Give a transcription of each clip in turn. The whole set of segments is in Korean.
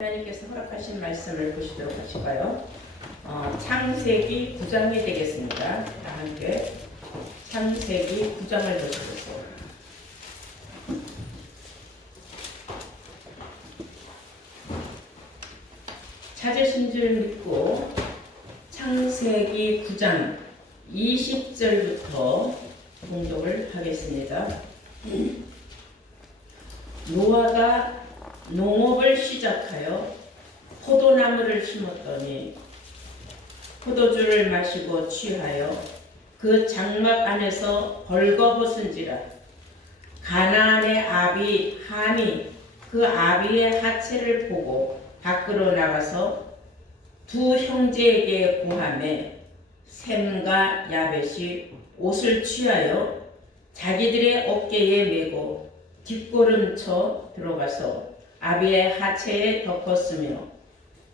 하나님께서 허락하신 말씀을 보시도록 하실까요? 창세기 9장이 되겠습니다. 다 함께 창세기 9장을 보시겠어요. 찾으신 줄 믿고 창세기 9장 20절부터 공독을 하겠습니다. 노아가 농업을 시작하여 포도나무를 심었더니 포도주를 마시고 취하여 그 장막 안에서 벌거벗은지라. 가나안의 아비 함이 그 아비의 하체를 보고 밖으로 나가서 두 형제에게 고하매 셈과 야벳이 옷을 취하여 자기들의 어깨에 메고 뒷걸음쳐 들어가서 아비의 하체에 덮었으며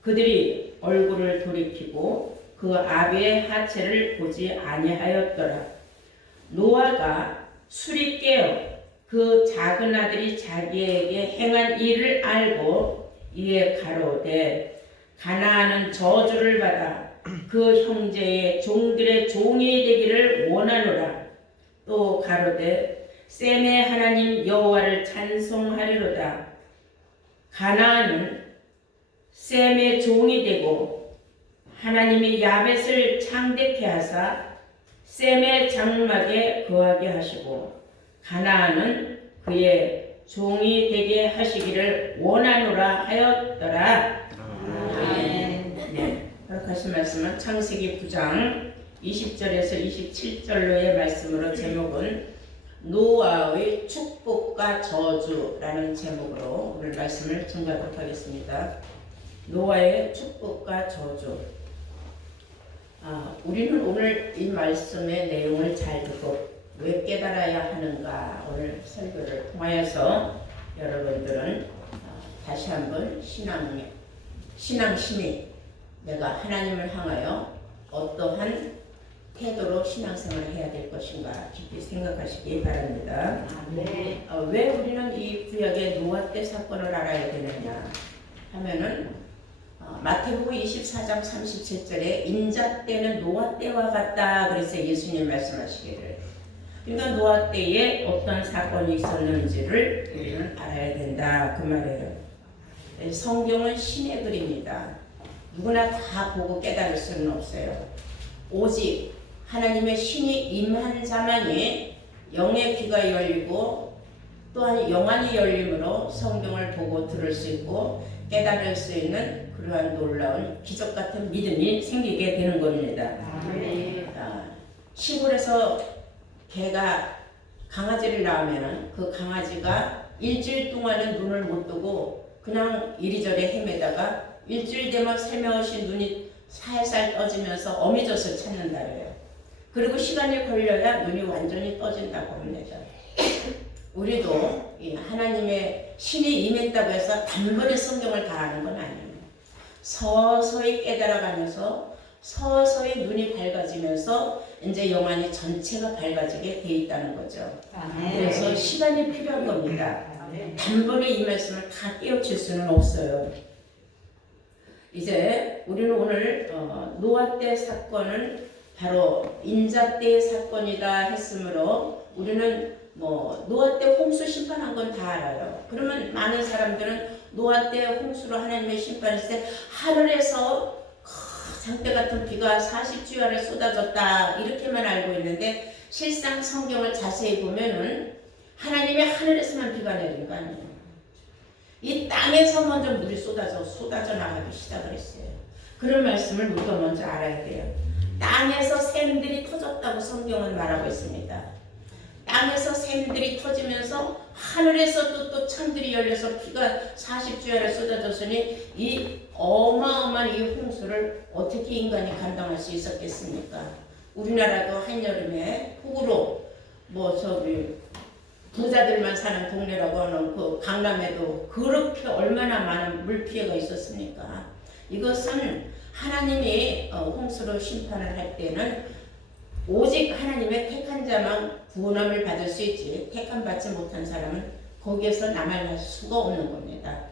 그들이 얼굴을 돌이키고 그 아비의 하체를 보지 아니하였더라. 노아가 술이 깨어 그 작은 아들이 자기에게 행한 일을 알고 이에 가로되 가나안은 저주를 받아 그 형제의 종들의 종이 되기를 원하노라. 또 가로되 셈의 하나님 여호와를 찬송하리로다. 가나안은 셈의 종이 되고 하나님이 야벳을 창대케 하사 셈의 장막에 거하게 하시고 가나안은 그의 종이 되게 하시기를 원하노라 하였더라. 아멘. 네, 허락하신 말씀은 창세기 9장 20절에서 27절로의 말씀으로 제목은 노아의 축복과 저주라는 제목으로 오늘 말씀을 전하도록 하겠습니다. 노아의 축복과 저주. 우리는 오늘 이 말씀의 내용을 잘 듣고 왜 깨달아야 하는가 오늘 설교를 통하여서 여러분들은 다시 한번 신앙심이 내가 하나님을 향하여 어떠한 태도로 신앙생활을 해야 될 것인가 깊이 생각하시기 바랍니다. 네. 왜 우리는 이 구약의 노아 때 사건을 알아야 되느냐 하면은 마태복음 24장 37절에 인자 때는 노아 때와 같다 그래서 예수님 말씀하시기를, 그러니까 노아 때에 어떤 사건이 있었는지를 우리는 알아야 된다 그 말이에요. 성경은 신의 글입니다. 누구나 다 보고 깨달을 수는 없어요. 오직 하나님의 신이 임한 자만이 영의 귀가 열리고 또한 영안이 열림으로 성경을 보고 들을 수 있고 깨달을 수 있는 그러한 놀라운 기적 같은 믿음이 생기게 되는 겁니다. 시골에서 개가 강아지를 낳으면 그 강아지가 일주일 동안은 눈을 못 뜨고 그냥 이리저리 헤매다가 일주일 되면 살며시 눈이 살살 떠지면서 어미젖을 찾는다 그래요. 그리고 시간이 걸려야 눈이 완전히 떠진다고 합니다. 우리도 하나님의 신이 임했다고 해서 단번에 성경을 다 아는 건 아니에요. 서서히 깨달아가면서 서서히 눈이 밝아지면서 이제 영안이 전체가 밝아지게 돼 있다는 거죠. 그래서 시간이 필요한 겁니다. 단번에 이 말씀을 다 깨우칠 수는 없어요. 이제 우리는 오늘 노아 때 사건은 바로 인자 때의 사건이다 했으므로 우리는 노아 때 홍수 심판한 건 다 알아요. 그러면 많은 사람들은 노아 때 홍수로 하나님의 심판했을 때 하늘에서 장대 같은 비가 40주야를 쏟아졌다 이렇게만 알고 있는데 실상 성경을 자세히 보면은 하나님이 하늘에서만 비가 내린 거 아니에요. 이 땅에서 먼저 물이 쏟아져 나가기 시작을 했어요. 그런 말씀을 우리가 먼저 알아야 돼요. 땅에서 샘들이 터졌다고 성경은 말하고 있습니다. 땅에서 샘들이 터지면서 하늘에서 또 창들이 열려서 비가 40주야를 쏟아졌으니 이 어마어마한 이 홍수를 어떻게 인간이 감당할 수 있었겠습니까? 우리나라도 한여름에 폭우로 부자들만 사는 동네라고 하는 그 강남에도 그렇게 얼마나 많은 물피해가 있었습니까? 이것은 하나님이 홍수로 심판을 할 때는 오직 하나님의 택한 자만 구원함을 받을 수 있지 택함 받지 못한 사람은 거기에서 남아날 수가 없는 겁니다.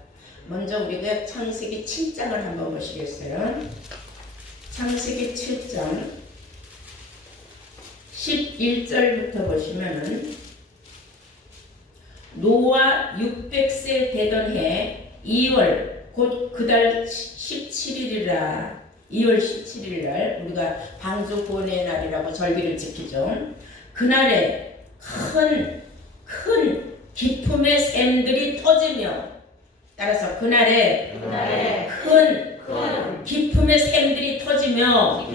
먼저 우리가 창세기 7장을 한번 보시겠어요? 창세기 7장 11절부터 보시면은 노아 600세 되던 해 2월 곧 그달 17일이라 2월 17일날 우리가 방주 구원의 날이라고 절기를 지키죠. 그날에 큰 기품의 샘들이 터지며 따라서 그날에 큰 기품의 샘들이 터지며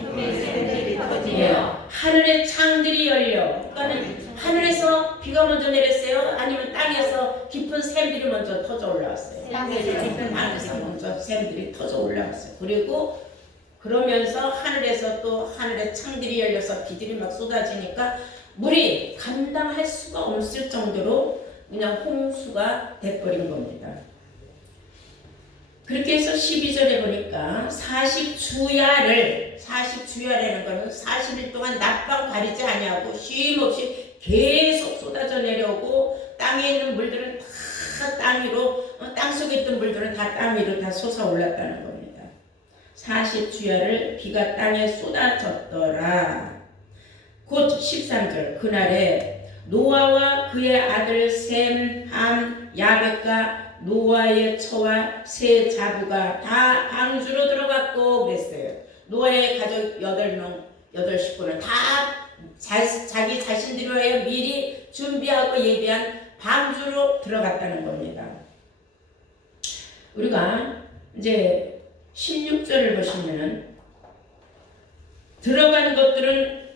하늘의 창들이 열려. 그러니까 하늘에서 비가 먼저 내렸어요? 아니면 땅에서 깊은 샘들이 먼저 터져 올라왔어요? 땅에서 먼저 샘들이 터져 올라왔어요. 그리고 그러면서 하늘에서 또 하늘의 창들이 열려서 비들이 막 쏟아지니까 물이 감당할 수가 없을 정도로 그냥 홍수가 돼버린 겁니다. 그렇게 해서 12절에 보니까 40주야라는 것은 40일 동안 낮밤 가리지 아니하고 쉼없이 계속 쏟아져 내려오고 땅에 있는 물들은 다 땅 위로, 땅속에 있던 물들은 다 땅 위로 다 솟아올랐다는 겁니다. 40주야를 비가 땅에 쏟아졌더라. 곧 13절 그날에 노아와 그의 아들 셈, 함, 야벳과 노아의 처와 세 자부가 다 방주로 들어갔고 그랬어요. 노아의 가족 8 식구는 다 자기 자신들을 미리 준비하고 예비한 방주로 들어갔다는 겁니다. 우리가 이제 16절을 보시면은 들어간 것들은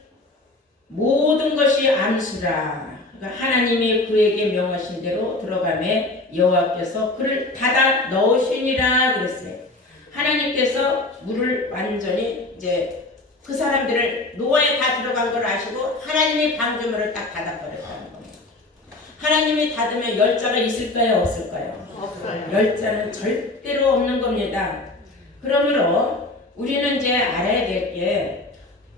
모든 것이 안수라. 그러니까 하나님이 그에게 명하신 대로 들어가매 여호와께서 그를 닫아 넣으시니라 그랬어요. 하나님께서 물을 완전히 이제 그 사람들을 노아에 다 들어간 걸 아시고 하나님이 방주문을 딱 닫아버렸다는 겁니다. 하나님이 닫으면 열자가 있을까요? 없을까요? 없어요. 열자는 절대로 없는 겁니다. 그러므로 우리는 이제 알아야 될 게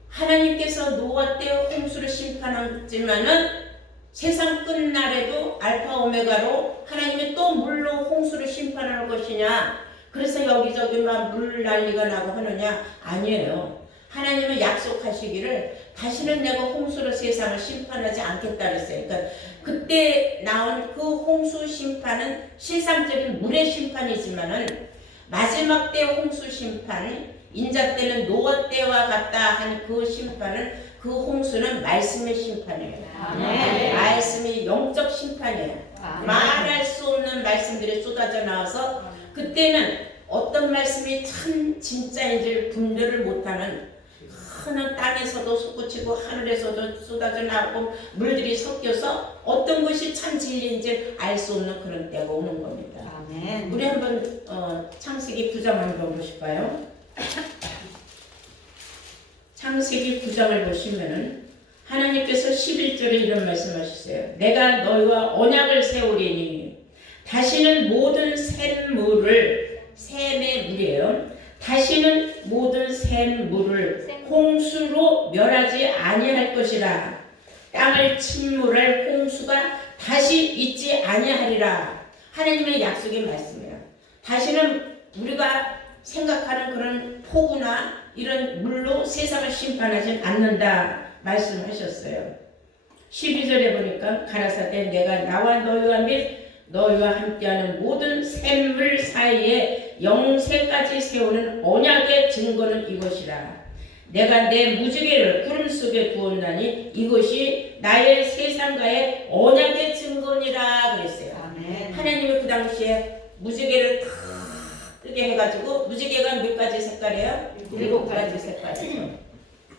하나님께서 노아 때 홍수를 심판하지만은 세상 끝날에도 알파 오메가로 하나님이 또 물로 홍수를 심판할 것이냐, 그래서 여기저기 막 물 난리가 나고 하느냐? 아니에요. 하나님은 약속하시기를 다시는 내가 홍수로 세상을 심판하지 않겠다 그랬어요. 그러니까 그때 나온 그 홍수 심판은 실상적인 물의 심판이지만은 마지막 때 홍수 심판, 인자 때는 노아 때와 같다 하는 그 심판은, 그 홍수는 말씀의 심판이에요. 아멘. 말씀이 영적 심판이에요. 아멘. 말할 수 없는 말씀들이 쏟아져 나와서 그때는 어떤 말씀이 참 진짜인지를 분별을 못하는, 큰 땅에서도 솟구치고 하늘에서도 쏟아져 나오고 물들이 섞여서 어떤 것이 참 진리인지 알 수 없는 그런 때가 오는 겁니다. 아멘. 우리 한번 창세기 9장 한번 보실까요? 창세기 9장을 보시면은 하나님께서 11절에 이런 말씀하셨어요. 내가 너희와 언약을 세우리니 다시는 모든 샘물을, 샘의 물이에요. 다시는 모든 샘물을 홍수로 멸하지 아니할 것이라. 땅을 침몰할 홍수가 다시 있지 아니하리라. 하나님의 약속의 말씀이에요. 다시는 우리가 생각하는 그런 폭우나 이런 물로 세상을 심판하지 않는다 말씀하셨어요. 12절에 보니까 가라사대 내가 나와 너희와 및 너희와 함께하는 모든 샘물 사이에 영세까지 세우는 언약의 증거는 이것이라. 내가 내 무지개를 구름 속에 두었나니 이것이 나의 세상과의 언약의 증거니라 그랬어요. 아멘. 하나님이 그 당시에 무지개를 다 뜨게 해가지고, 무지개가 몇 가지 색깔이에요? 7가지 색깔이죠.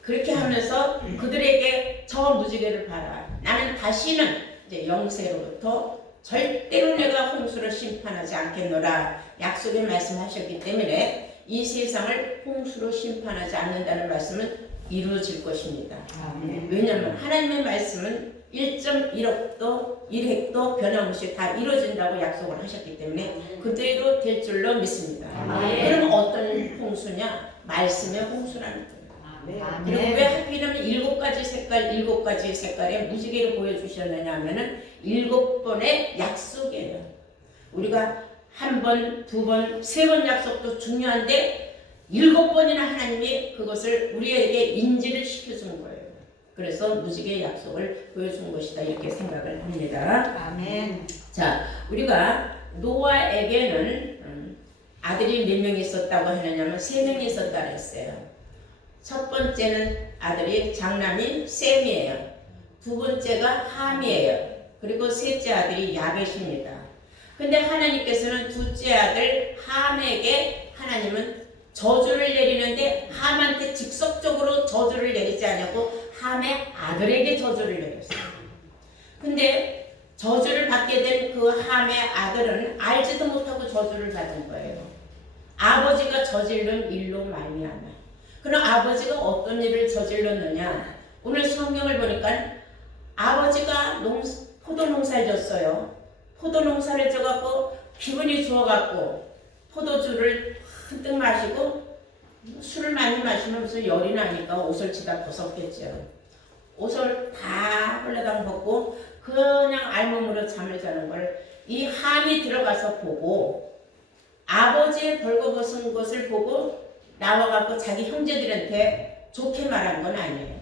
그렇게 하면서 그들에게 저 무지개를 봐라. 나는 다시는 이제 영세로부터 절대로 내가 홍수를 심판하지 않겠노라 약속의 말씀하셨기 때문에 이 세상을 홍수로 심판하지 않는다는 말씀은 이루어질 것입니다. 아멘. 왜냐하면 하나님의 말씀은 1.1억도 1획도 변함없이 다 이루어진다고 약속을 하셨기 때문에 그대로 될 줄로 믿습니다. 아멘. 그럼 어떤 홍수냐? 말씀의 홍수라는 거예요. 그리고 왜 하필이면 7가지 색깔, 7가지 색깔의 무지개를 보여주셨느냐 하면은 7번의 약속이에요. 우리가 한 번, 두 번, 세 번 약속도 중요한데 7번이나 하나님이 그것을 우리에게 인지를 시켜준 거예요. 그래서 무지개 약속을 보여준 것이다 이렇게 생각을 합니다. 아멘. 자, 우리가 노아에게는 아들이 몇 명 있었다고 하느냐면 3명이 있었다 그랬어요. 첫 번째는 아들이 장남인 셈이에요. 두 번째가 함이에요. 그리고 셋째 아들이 야벳입니다. 근데 하나님께서는 둘째 아들 함에게 하나님은 저주를 내리는데 함한테 직접적으로 저주를 내리지 않았고 함의 아들에게 저주를 내렸어요. 근데 저주를 받게 된 그 함의 아들은 알지도 못하고 저주를 받은 거예요. 아버지가 저지른 일로 말미암아. 그럼 아버지가 어떤 일을 저질렀느냐? 오늘 성경을 보니까 아버지가 포도 농사를 졌어요. 포도 농사를 져갖고 기분이 좋아갖고 포도주를 흔뜩 마시고 술을 많이 마시면 무슨 열이 나니까 옷을 치다 벗었겠죠. 옷을 다 홀라당 벗고 그냥 알몸으로 잠을 자는 걸 이 함이 들어가서 보고 아버지의 벌거벗은 것을 보고 나와갖고 자기 형제들한테 좋게 말한 건 아니에요.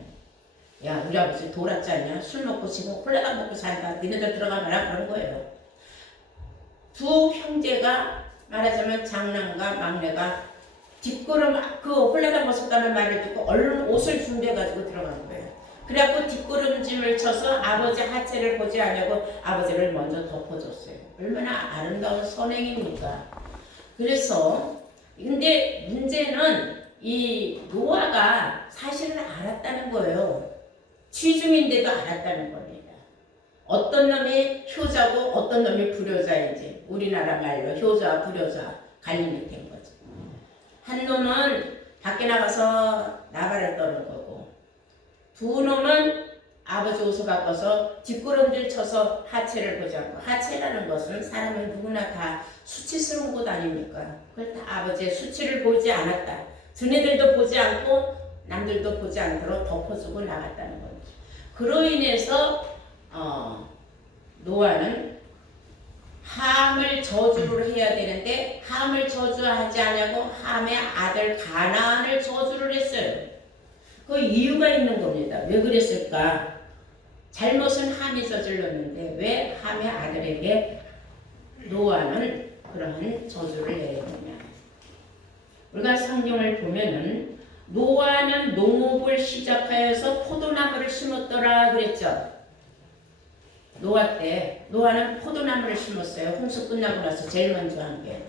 야, 우리 아버지 돌았지 않냐? 술 먹고 지금 홀라당 먹고 잔다. 니네들 들어가 봐라. 그런 거예요. 두 형제가 말하자면 장남과 막내가 뒷걸음 그 홀라당 벗었다는 말을 듣고 얼른 옷을 준비해가지고 들어간 거예요. 그래갖고 뒷걸음짐을 쳐서 아버지 하체를 보지 않냐고 아버지를 먼저 덮어줬어요. 얼마나 아름다운 선행입니까? 그래서 근데 문제는 이 노아가 사실을 알았다는 거예요. 취중인데도 알았다는 겁니다. 어떤 놈이 효자고 어떤 놈이 불효자인지 우리나라 말로 효자 불효자 갈림이 된 거죠. 한 놈은 밖에 나가서 나발을 떠는 거고 두 놈은 아버지 옷을 바꿔서 뒷걸음질 쳐서 하체를 보지 않고 하체라는 것은 사람은 누구나 다 수치스러운 것 아닙니까? 그걸 다 아버지의 수치를 보지 않았다. 드네들도 보지 않고 남들도 보지 않도록 덮어주고 나갔다는 거죠. 그로 인해서 노아는 함을 저주를 해야 되는데 함을 저주하지 않냐고 함의 아들 가나안을 저주를 했어요. 그 이유가 있는 겁니다. 왜 그랬을까? 잘못은 함이 저질렀는데 왜 함의 아들에게 노아는 그러한 저주를 내렸느냐? 우리가 성경을 보면은 노아는 농업을 시작하여서 포도나무를 심었더라 그랬죠. 노아 때 노아는 포도나무를 심었어요. 홍수 끝나고 나서 제일 먼저 한 게.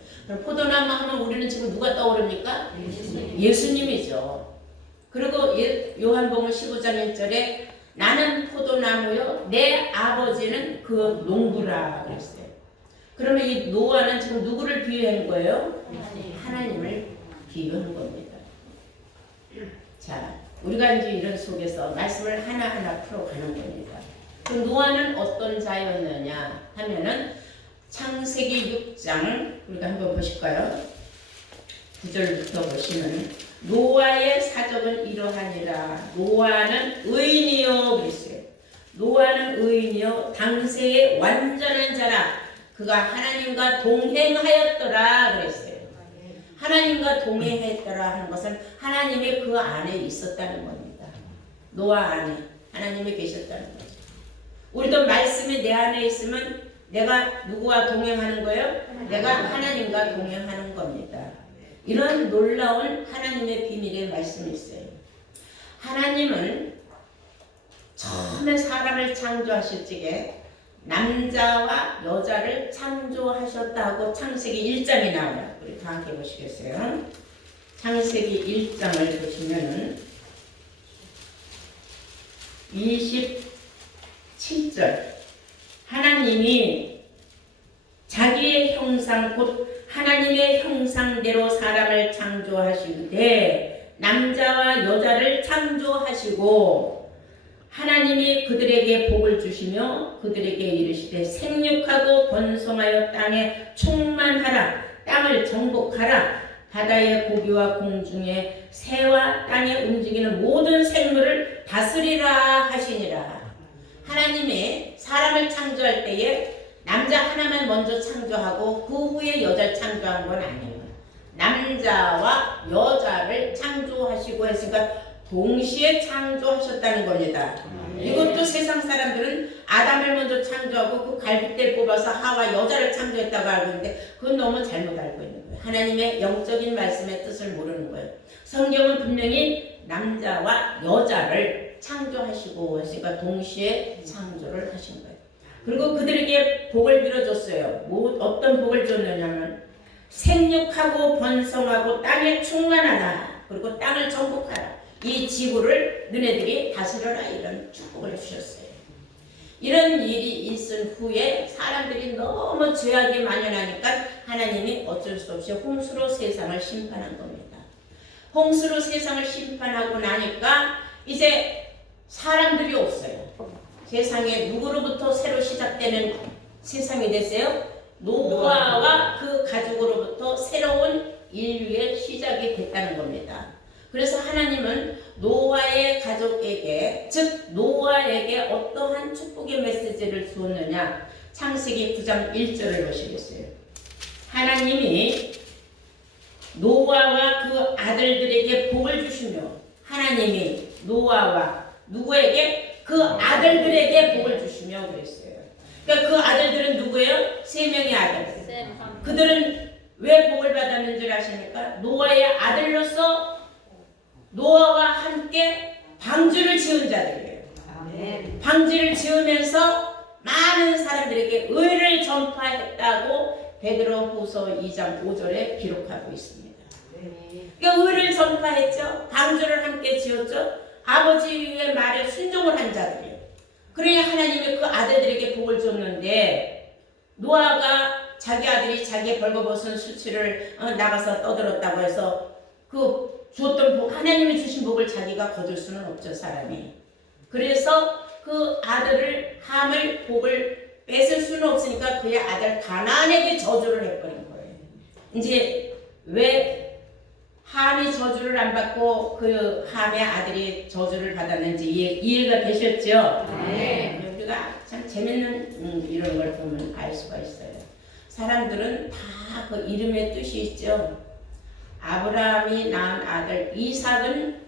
포도나무 하면 우리는 지금 누가 떠오릅니까? 예수님이죠. 그리고 요한복음 15장 1절에 나는 포도나무요 내 아버지는 그 농부라 그랬어요. 그러면 이 노아는 지금 누구를 비유한 거예요? 하나님을 비유한 겁니다. 자, 우리가 이제 이런 속에서 말씀을 하나하나 풀어가는 겁니다. 그 노아는 어떤 자였느냐 하면은 창세기 6장 우리가 한번 보실까요? 9절부터 보시면 노아의 사적은 이러하니라. 노아는 의인이요 그랬어요. 노아는 의인이요 당세의 완전한 자라. 그가 하나님과 동행하였더라 그랬어요. 하나님과 동행했더라 하는 것은 하나님이 그 안에 있었다는 겁니다. 노아 안에 하나님이 계셨다는 거죠. 우리도 말씀이 내 안에 있으면 내가 누구와 동행하는 거예요? 내가 하나님과 동행하는 겁니다. 이런 놀라운 하나님의 비밀의 말씀이 있어요. 하나님은 처음에 사람을 창조하실 적에 남자와 여자를 창조하셨다고 창세기 1장에 나와요. 우리 다 함께 보시겠어요? 창세기 1장을 보시면은 27절 하나님이 자기의 형상 곧 하나님의 형상대로 사람을 창조하시되 남자와 여자를 창조하시고 하나님이 그들에게 복을 주시며 그들에게 이르시되 생육하고 번성하여 땅에 충만하라 땅을 정복하라 바다의 고기와 공중의 새와 땅에 움직이는 모든 생물을 다스리라 하시니라. 하나님이 사람을 창조할 때에 남자 하나만 먼저 창조하고 그 후에 여자를 창조한 건 아니에요. 남자와 여자를 창조하시고 했으니까 동시에 창조하셨다는 겁니다. 이것도 세상 사람들은 아담을 먼저 창조하고 그 갈빗대를 뽑아서 하와 여자를 창조했다고 알고 있는데 그건 너무 잘못 알고 있는 거예요. 하나님의 영적인 말씀의 뜻을 모르는 거예요. 성경은 분명히 남자와 여자를 창조하시고 했으니까 동시에 창조를 하신 거예요. 그리고 그들에게 복을 빌어줬어요. 어떤 복을 줬느냐면 생육하고 번성하고 땅에 충만하라. 그리고 땅을 정복하라. 이 지구를 너네들이 다스려라. 이런 축복을 주셨어요. 이런 일이 있은 후에 사람들이 너무 죄악이 만연하니까 하나님이 어쩔 수 없이 홍수로 세상을 심판한 겁니다. 홍수로 세상을 심판하고 나니까 이제 사람들이 없어요. 세상에 누구로부터 새로 시작되는 세상이 됐어요? 노아와 그 가족으로부터 새로운 인류의 시작이 됐다는 겁니다. 그래서 하나님은 노아의 가족에게, 즉 노아에게 어떠한 축복의 메시지를 주었느냐? 창세기 9장 1절을 보시겠어요? 하나님이 노아와 그 아들들에게 복을 주시며, 하나님이 노아와 누구에게? 그 아들들에게 복을 주시며 그랬어요. 그러니까 그 아들들은 누구예요? 3명의 아들. 그들은 왜 복을 받았는 줄 아십니까? 노아의 아들로서 노아와 함께 방주를 지은 자들이에요. 방주를 지으면서 많은 사람들에게 의를 전파했다고 베드로후서 2장 5절에 기록하고 있습니다. 그러니까 의를 전파했죠. 방주를 함께 지었죠. 아버지의 말에 순종을 한 자들이에요. 그러니 하나님이 그 아들들에게 복을 줬는데 노아가 자기 아들이 자기의 벌거벗은 수치를 나가서 떠들었다고 해서 그 주었던 복, 하나님이 주신 복을 자기가 거둘 수는 없죠, 사람이. 그래서 그 아들을 함을 복을 뺏을 수는 없으니까 그의 아들 가나안에게 저주를 해버린 거예요. 이제 왜 함이 저주를 안 받고 그 함의 아들이 저주를 받았는지 이해가 되셨죠? 네. 우리가 참 재밌는 이런 걸 보면 알 수가 있어요. 사람들은 다 그 이름의 뜻이 있죠. 아브라함이 낳은 아들 이삭은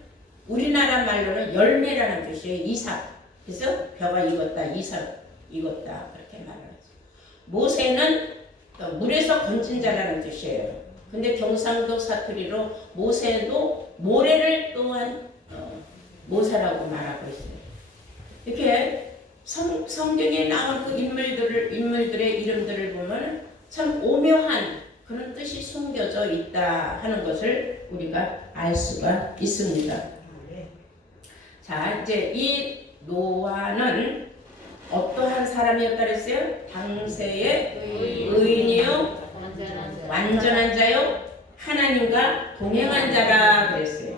우리나라 말로는 열매라는 뜻이에요. 이삭. 그래서 벼가 익었다. 이삭 익었다. 그렇게 말하죠. 모세는 물에서 건진 자라는 뜻이에요. 근데 경상도 사투리로 모세도 모래를 또한 모사라고 말하고 있어요. 이렇게 성경에 나온 그 인물들의 이름들을 보면 참 오묘한 그런 뜻이 숨겨져 있다 하는 것을 우리가 알 수가 있습니다. 자, 이제 이 노아는 어떠한 사람이었다 그랬어요? 당세의 의인이요, 완전한 자요, 하나님과 동행한 자라 그랬어요.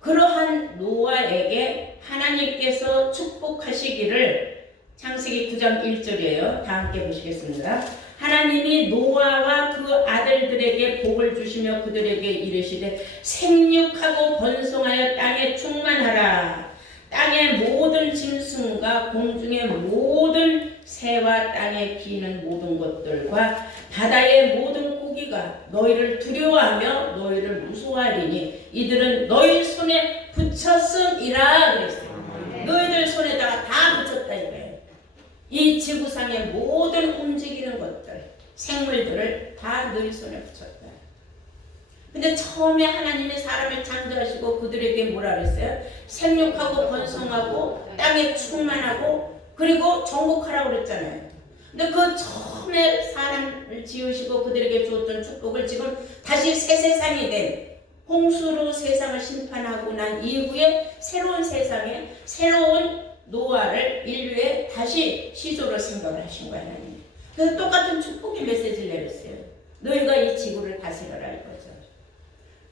그러한 노아에게 하나님께서 축복하시기를 창세기 9장 1절이에요. 다 함께 보시겠습니다. 하나님이 노아와 그 아들들에게 복을 주시며 그들에게 이르시되 생육하고 번성하여 땅에 충만하라. 땅의 모든 짐승과 공중의 모든 새와 땅에 기는 모든 것들과 바다의 모든 고기가 너희를 두려워하며 너희를 무서워하리니 이들은 너희 손에 붙였음이라 그랬어요. 너희들 손에다가 다 붙였다 이거예요. 이 지구상의 모든 움직이는 것들, 생물들을 다 너희 손에 붙였다. 근데 처음에 하나님이 사람을 창조하시고 그들에게 뭐라 그랬어요? 생육하고 번성하고 땅에 충만하고 그리고 정복하라고 그랬잖아요. 근데 그 처음에 사람을 지으시고 그들에게 주었던 축복을 지금 다시 새 세상이 된 홍수로 세상을 심판하고 난 이후에 새로운 세상에 새로운 노아를 인류에 다시 시조로 생각을 하신 거예요. 하나님. 그래서 똑같은 축복의 메시지를 내렸어요. 너희가 이 지구를 다스려라 이거죠.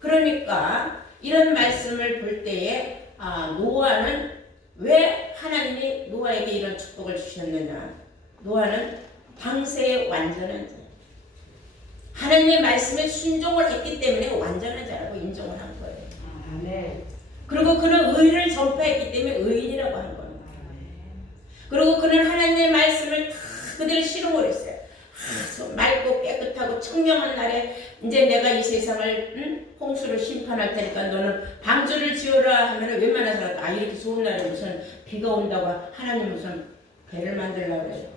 그러니까 이런 말씀을 볼 때에 노아는 왜 하나님이 노아에게 이런 축복을 주셨느냐. 노아는 방세의 완전한 자. 하나님의 말씀에 순종을 했기 때문에 완전한 자라고 인정을 한 거예요. 아멘. 그리고 그는 의를 전파했기 때문에 의인이라고 한 겁니다. 그리고 그는 하나님의 말씀을 다 그대로 실행을 했어요. 맑고 깨끗하고 청명한 날에 이제 내가 이 세상을 홍수를 심판할 테니까 너는 방주를 지어라 하면 웬만한 사람 이렇게 좋은 날에 무슨 비가 온다고 하나님 무슨 배를 만들려고 그래요.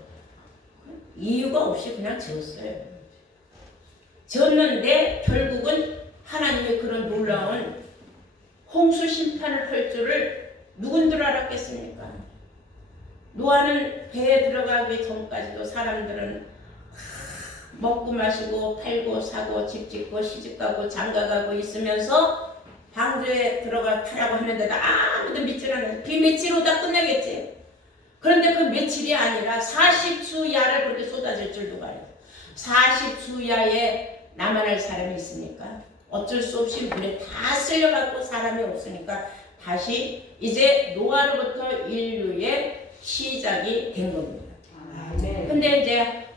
이유가 없이 그냥 지었어요. 지었는데 결국은 하나님의 그런 놀라운 홍수 심판을 할 줄을 누군들 알았겠습니까? 노아는 배에 들어가기 전까지도 사람들은 먹고 마시고 팔고 사고 집 짓고 시집가고 장가가고 있으면서 방주에 들어가 타라고 하는데도 아무도 믿질 않아요. 비 며칠 오다 끝나겠지. 그런데 그 며칠이 아니라 40주 야를 그렇게 쏟아질 줄 누가 알아요. 40주 야에 남아날 사람이 있으니까 어쩔 수 없이 물에 다 쓸려갖고 사람이 없으니까 다시 이제 노아로부터 인류의 시작이 된 겁니다. 근데 이제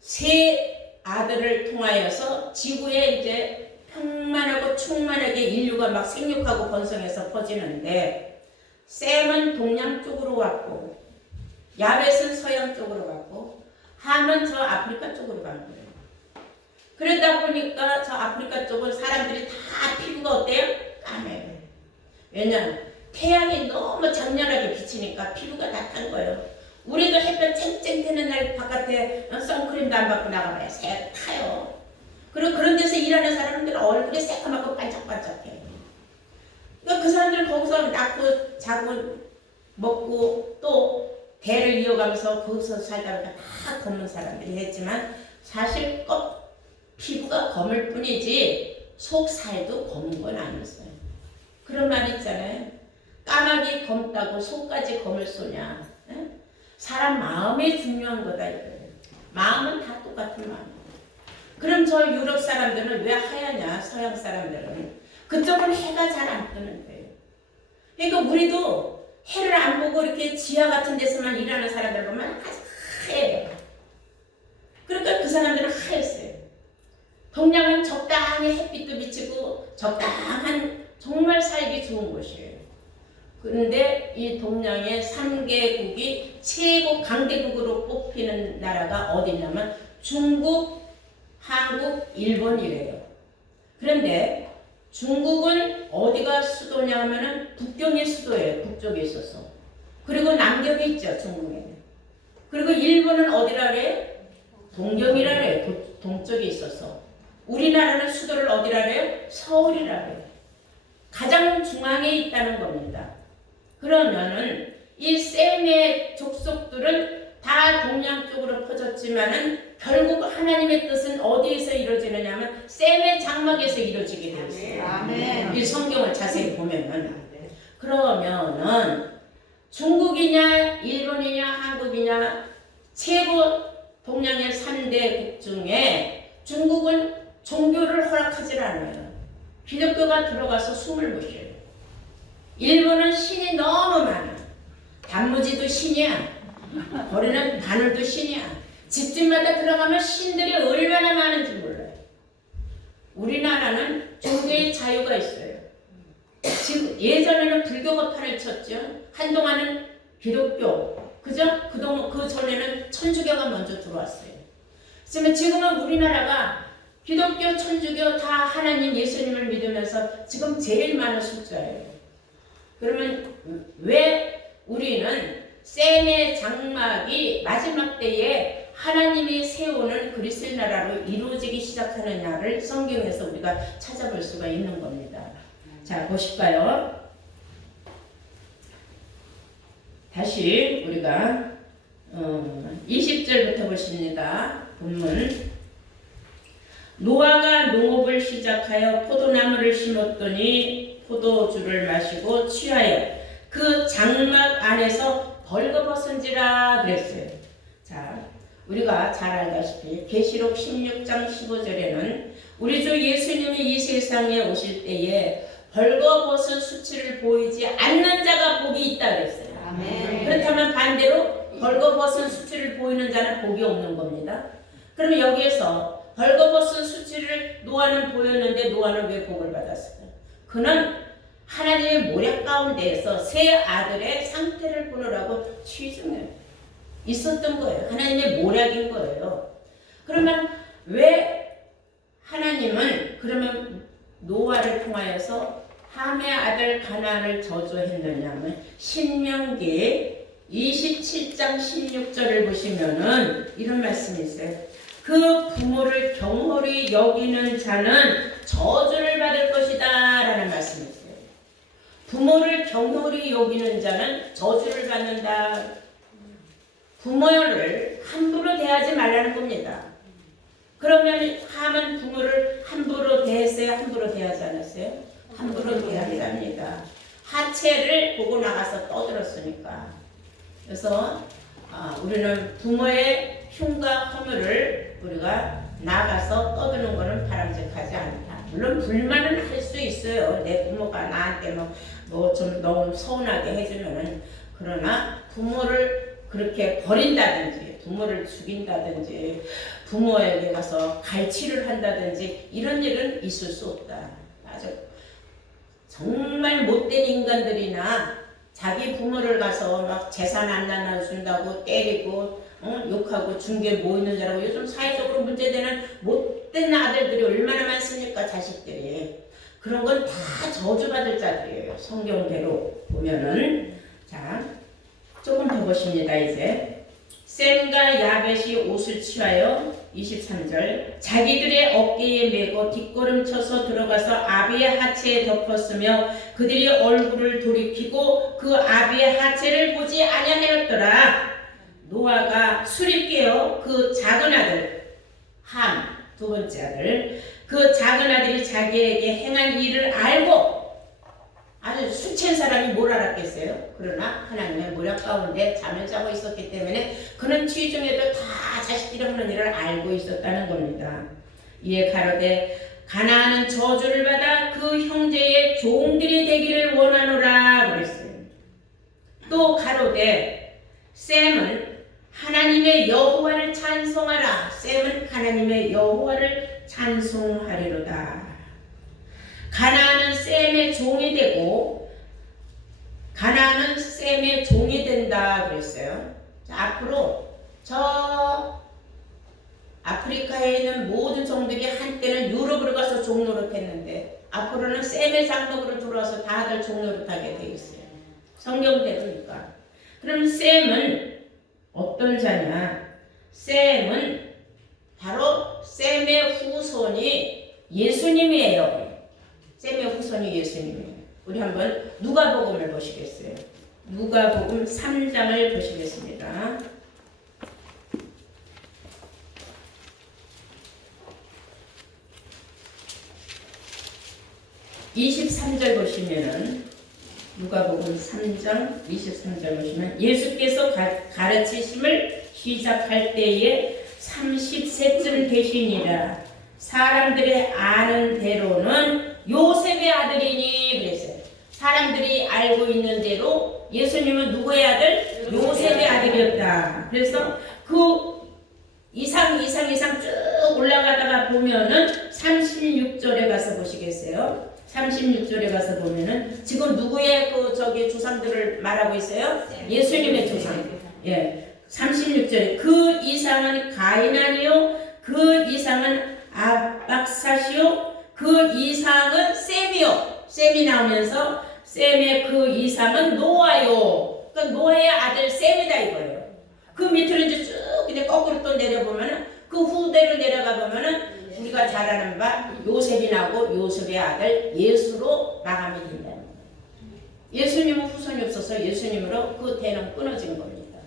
세 아들을 통하여서 지구에 이제 평만하고 충만하게 인류가 막 생육하고 번성해서 퍼지는데 셈은 동양 쪽으로 왔고 야벳은 서양 쪽으로 갔고 함은 저 아프리카 쪽으로 간 거예요. 그러다 보니까 저 아프리카 쪽은 사람들이 다 피부가 어때요? 까매요. 왜냐면 태양이 너무 장렬하게 비치니까 피부가 다 탄 거예요. 우리도 햇볕 쨍쨍 트는 날 바깥에 선크림도 안 받고 나가봐야 새 타요. 그리고 그런 데서 일하는 사람들은 얼굴이 새까맣고 반짝반짝해요. 그러니까 그 사람들은 거기서 낳고 자고 먹고 또 대를 이어가면서 거기서 살다 보니까 다 검은 사람들이 했지만 사실 피부가 검을 뿐이지 속 살도 검은 건 아니었어요. 그런 말 있잖아요. 까마귀 검다고 속까지 검을 쏘냐. 에? 사람 마음이 중요한 거다 이거예요. 마음은 다 똑같은 마음. 그럼 저 유럽 사람들은 왜 하얗냐? 서양 사람들은 그쪽은 해가 잘 안 뜨는데. 그러니까 우리도 해를 안 보고 이렇게 지하 같은 데서만 일하는 사람들 보면 하얘요. 그러니까 그 사람들은 하였어요. 동양은 적당히 햇빛도 비치고 적당한 정말 살기 좋은 곳이에요. 그런데 이 동양의 3개국이 최고 강대국으로 뽑히는 나라가 어디냐면 중국, 한국, 일본이래요. 그런데 중국은 어디가 수도냐 하면은 북경이 수도예요. 북쪽에 있어서. 그리고 남경이 있죠. 중국에는. 그리고 일본은 어디라 그래요? 동경이라 그래요. 동쪽에 있어서. 우리나라는 수도를 어디라 그래요? 서울이라 그래요. 가장 중앙에 있다는 겁니다. 그러면은 이 셈의 족속들은 다 동양 쪽으로 퍼졌지만은 결국 하나님의 뜻은 어디에서 이루어지느냐면 셈의 장막에서 이루어지게 되어 있어요. 이 성경을 자세히 보면은. 그러면은 중국이냐 일본이냐 한국이냐 최고 동양의 3대 국 중에 중국은 종교를 허락하지 않아요. 기독교가 들어가서 숨을 못 쉬어요. 일본은 신이 너무 많아. 단무지도 신이야. 거리는 바늘도 신이야. 집집마다 들어가면 신들이 얼마나 많은지 몰라요. 우리나라는 종교의 자유가 있어요. 지금 예전에는 불교가 판을 쳤죠. 한동안은 기독교. 그죠? 그 전에는 천주교가 먼저 들어왔어요. 지금은 우리나라가 기독교, 천주교 다 하나님 예수님을 믿으면서 지금 제일 많은 숫자예요. 그러면 왜 우리는 셈의 장막이 마지막 때에 하나님이 세우는 그리스도의 나라로 이루어지기 시작하느냐를 성경에서 우리가 찾아볼 수가 있는 겁니다. 자, 보실까요? 다시 우리가 20절부터 보십니다. 본문. 노아가 농업을 시작하여 포도나무를 심었더니 포도주를 마시고 취하여 그 장막 안에서 벌거벗은지라 그랬어요. 자, 우리가 잘 알다시피 계시록 16장 15절에는 우리 주 예수님이 이 세상에 오실 때에 벌거벗은 수치를 보이지 않는 자가 복이 있다 그랬어요. 아멘. 그렇다면 반대로 벌거벗은 수치를 보이는 자는 복이 없는 겁니다. 그러면 여기에서 벌거벗은 수치를 노아는 보였는데 노아는 왜 복을 받았을까요? 그는 하나님의 모략 가운데에서 세 아들의 상태를 보느라고 취중해요. 있었던 거예요. 하나님의 모략인 거예요. 그러면 왜 하나님은 그러면 노아를 통하여서 함의 아들 가나안을 저주했느냐면 신명기 27장 16절을 보시면은 이런 말씀이 있어요. 그 부모를 경홀히 여기는 자는 저주를 받을 것이다 라는 말씀이 있어요. 부모를 경홀히 여기는 자는 저주를 받는다. 부모를 함부로 대하지 말라는 겁니다. 그러면 함은 부모를 함부로 대했어요? 함부로 대하지 않았어요? 함부로 대하지 않습니다. 하체를 보고 나가서 떠들었으니까. 그래서 우리는 부모의 흉과 허물을 우리가 나가서 떠드는 것은 바람직하지 않다. 물론 불만은 할 수 있어요. 내 부모가 나한테 뭐 좀 너무 서운하게 해주면은. 그러나 부모를 그렇게 버린다든지 부모를 죽인다든지 부모에게 가서 갈취를 한다든지 이런 일은 있을 수 없다. 아주 정말 못된 인간들이나 자기 부모를 가서 막 재산 안 나눠준다고 때리고 욕하고 중개 뭐 있는 줄 알고 요즘 사회적으로 문제되는 못된 아들들이 얼마나 많습니까? 자식들이. 그런 건 다 저주받을 자들이에요. 성경대로 보면은. 자, 조금 더 보십니다. 이제 셈과 야벳이 옷을 취하여 23절 자기들의 어깨에 메고 뒷걸음쳐서 들어가서 아비의 하체에 덮었으며 그들이 얼굴을 돌이키고 그 아비의 하체를 보지 아니하였더라. 노아가 술이 깨어 그 작은 아들 함 두 번째 아들 그 작은 아들이 자기에게 행한 일을 알고 아주 술 취한 사람이 뭘 알았겠어요? 그러나 하나님의 모략 가운데 잠을 자고 있었기 때문에 그는 취중에도 다 자식들이 하는 일을 알고 있었다는 겁니다. 이에 가로되 가나안은 저주를 받아 그 형제의 종들이 되기를 원하노라 그랬어요. 또 가로되 셈은 하나님의 여호와를 찬송하라. 셈은 하나님의 여호와를 찬송하리로다. 가나안은 셈의 종이 되고 가나안은 셈의 종이 된다 그랬어요. 자, 앞으로 저 아프리카에 있는 모든 종들이 한때는 유럽으로 가서 종노릇했는데 앞으로는 셈의 장막으로 들어와서 다들 종노릇하게 되겠어요. 성경대로니까. 그럼 셈은 어떤 자냐? 셈은 바로 셈의 후손이 예수님이에요. 셈의 후손이 예수님이에요. 우리 한번 누가복음을 보시겠어요? 누가복음 3장을 보시겠습니다. 23절 보시면은 누가복음 3장 23절 보시면 예수께서 가르치심을 시작할 때에 30세쯤 되시니라. 사람들의 아는 대로는 요셉의 아들이니 그랬어요. 사람들이 알고 있는 대로 예수님은 누구의 아들? 요셉의 아들이었다. 그래서 그 이상 쭉 올라가다가 보면은 36절에 가서 보시겠어요? 36절에 가서 보면은 지금 누구의 조상들을 말하고 있어요? 예수님의 조상. 예. 36절에 그 이상은 가이나니요 그 이상은 아박사시요 그 이상은 셈이요. 셈이 나오면서 셈의 그 이상은 노아요. 그러니까 노아의 아들 셈이다 이거예요. 그 밑으로 이제 쭉 이제 거꾸로 또 내려보면은 그 후대로 내려가 보면은 우리가 잘 아는 바 요셉이 나고 요셉의 아들 예수로 마감이 된다는 거예요. 예수님은 후손이 없어서 예수님으로 그 대는 끊어진 겁니다.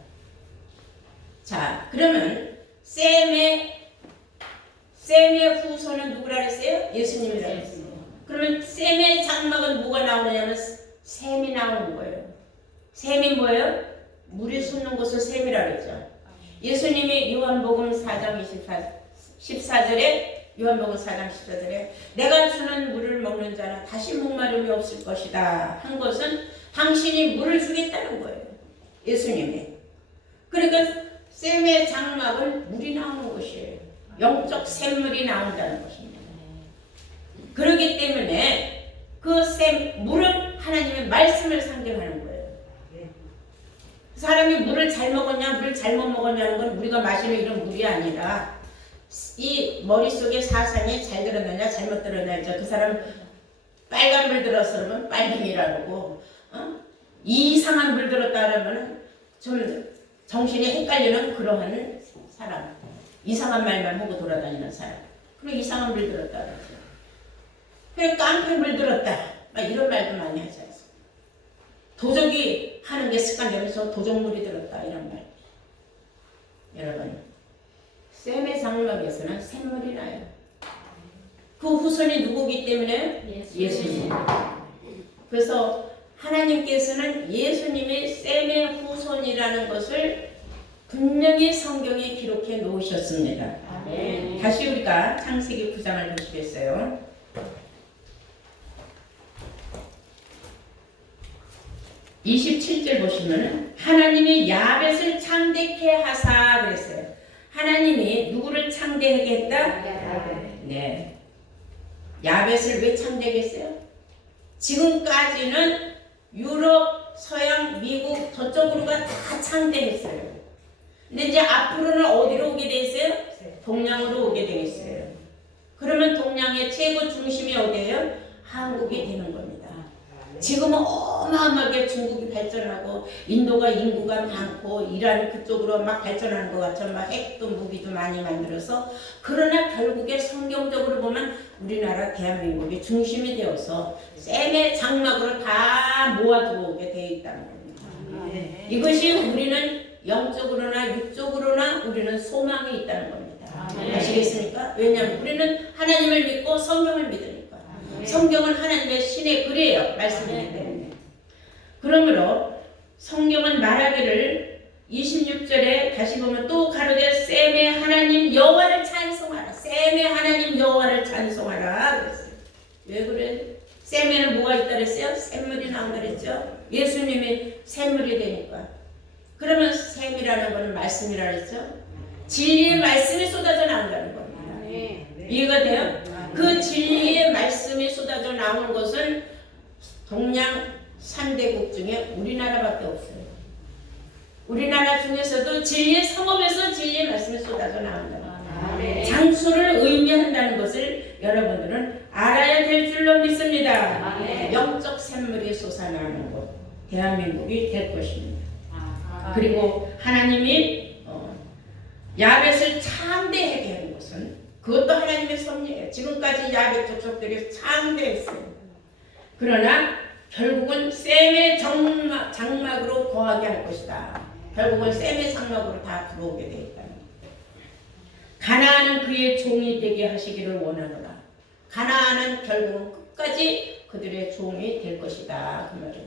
자, 그러면 셈의 후손은 누구라 그랬어요? 예수님이라 그랬어요. 그러면 셈의 장막은 뭐가 나오느냐면 셈이 나오는 거예요. 셈이 뭐예요? 물이 솟는 곳을 셈이라 그랬죠. 예수님이 요한복음 4장 14절에 요한복음 4장 14절에 내가 주는 물을 먹는 자는 다시 목마름이 없을 것이다 한 것은 당신이 물을 주겠다는 거예요. 예수님이. 그러니까 셈의 장막은 물이 나오는 곳이에요. 영적 샘물이 나온다는 것입니다. 그렇기 때문에 그 물은 하나님의 말씀을 상징하는 거예요. 그래서 사람이 물을 잘 먹었냐 물을 잘못 먹었냐는 건 우리가 마시는 이런 물이 아니라 이 머릿속에 사상이 잘 들었느냐 잘못 들었느냐. 그 사람 빨간 물 들었어 그러면 빨갱이라고, 이상한 물 들었다 그러면 좀 정신이 헷갈리는 그러한 사람, 이상한 말만 하고 돌아다니는 사람, 그리고 이상한 물 들었다 그러죠. 그래 깡패 물 들었다 막 이런 말도 많이 하지 않습니까? 도적이 하는 게 습관되면서 도적물이 들었다 이런 말. 여러분, 셈의 장막에서는 샘물이 나요. 그 후손이 누구기 때문에? 예수님. 그래서 하나님께서는 예수님이 셈의 후손이라는 것을 분명히 성경에 기록해 놓으셨습니다. 네. 다시 우리가 창세기 9장을 보시겠어요? (27절) 보시면 하나님이 야벳을 창대케 하사 그랬어요. 하나님이 누구를 창대하게 했다? 네. 야벳을 왜 창대하게 했어요? 지금까지는 유럽, 서양, 미국 저쪽으로가 다 창대했어요. 근데 이제 앞으로는 어디로 오게 돼 있어요? 동양으로 오게 돼 있어요. 그러면 동양의 최고 중심이 어디예요? 한국이 되는 겁니다. 지금은 어마어마하게 중국이 발전하고 인도가 인구가 많고 이란이 그쪽으로 막 발전하는 것 같죠. 막 핵도 무기도 많이 만들어서. 그러나 결국에 성경적으로 보면 우리나라 대한민국이 중심이 되어서 셈의 장막으로 다 모아 들어오게 되어 있다는 겁니다. 이것이 우리는 영적으로나 육적으로나 우리는 소망이 있다는 겁니다. 아시겠습니까? 왜냐하면 우리는 하나님을 믿고 성경을 믿으니까. 성경은 하나님의 신의 글이에요. 말씀이기 때문에. 그러므로 성경은 말하기를 26절에 다시 보면 또 가로되 셈의 하나님 여호와를 찬송하라. 셈의 하나님 여호와를 찬송하라 그랬어요. 왜 그래? 셈에는 뭐가 있다 그랬어요? 샘물이 나온다 그랬죠. 예수님이 샘물이 되니까. 그러면 셈이라는 것은 말씀이라 그랬죠. 진리의 말씀이 쏟아져 나온다는 겁니다. 이해가 돼요? 그 진리의 말씀이 쏟아져 나오는 것은 동양 3대국 중에 우리나라밖에 없어요. 우리나라 중에서도 진리의 성읍에서 진리의 말씀이 쏟아져 나온다. 장소를 의미한다는 것을 여러분들은 알아야 될 줄로 믿습니다. 영적 샘물이 솟아나는 곳, 대한민국이 될 것입니다. 그리고 하나님이 야벳을 창대하게 하는 것은 그것도 하나님의 섭리예요. 지금까지 야벳 족속들이 창대했어요. 그러나 결국은 셈의 장막으로 거하게 할 것이다. 결국은 셈의 장막으로 다 들어오게 되어 있다. 가나안은 그의 종이 되게 하시기를 원하노라. 가나안은 결국은 끝까지 그들의 종이 될 것이다. 그 말이에요.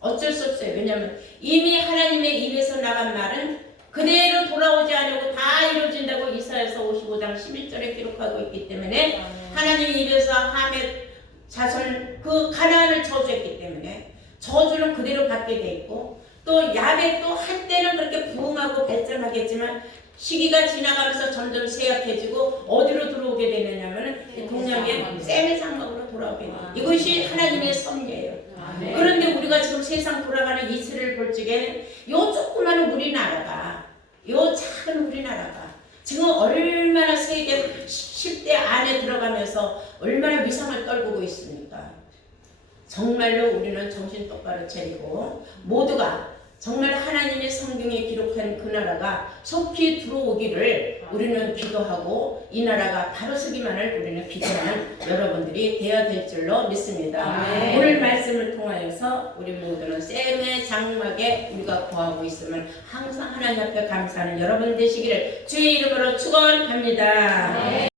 어쩔 수 없어요. 왜냐하면 이미 하나님의 입에서 나간 말은 그대로 돌아오지 않으고 다 이루어진다고 이사야서 55장 11절에 기록하고 있기 때문에 하나님 입에서 하멧 자손 그 가나안을 저주했기 때문에 저주는 그대로 받게 돼 있고, 또 야벳도 한때는 그렇게 부흥하고 발전하겠지만 시기가 지나가면서 점점 쇠약해지고 어디로 들어오게 되느냐면 동양의 셈의 장막으로 돌아오게 돼요. 이것이 하나님의 섭리예요. 그런데 우리가 지금 세상 돌아가는 이스라엘 볼 적에 요 조그마한 우리나라가, 요 작은 우리나라가 지금 얼마나 세계 10대 안에 들어가면서 얼마나 위상을 떨구고 있습니까? 정말로 우리는 정신 똑바로 차리고 모두가 정말 하나님의 성경에 기록한 그 나라가 속히 들어오기를 우리는 기도하고 이 나라가 바로 서기만을 우리는 기도하는 여러분들이 되어야 될 줄로 믿습니다. 오늘 말씀을 통하여서 우리 모두는 셈의 장막에 우리가 거하고 있음을 항상 하나님 앞에 감사하는 여러분 되시기를 주의 이름으로 축원합니다.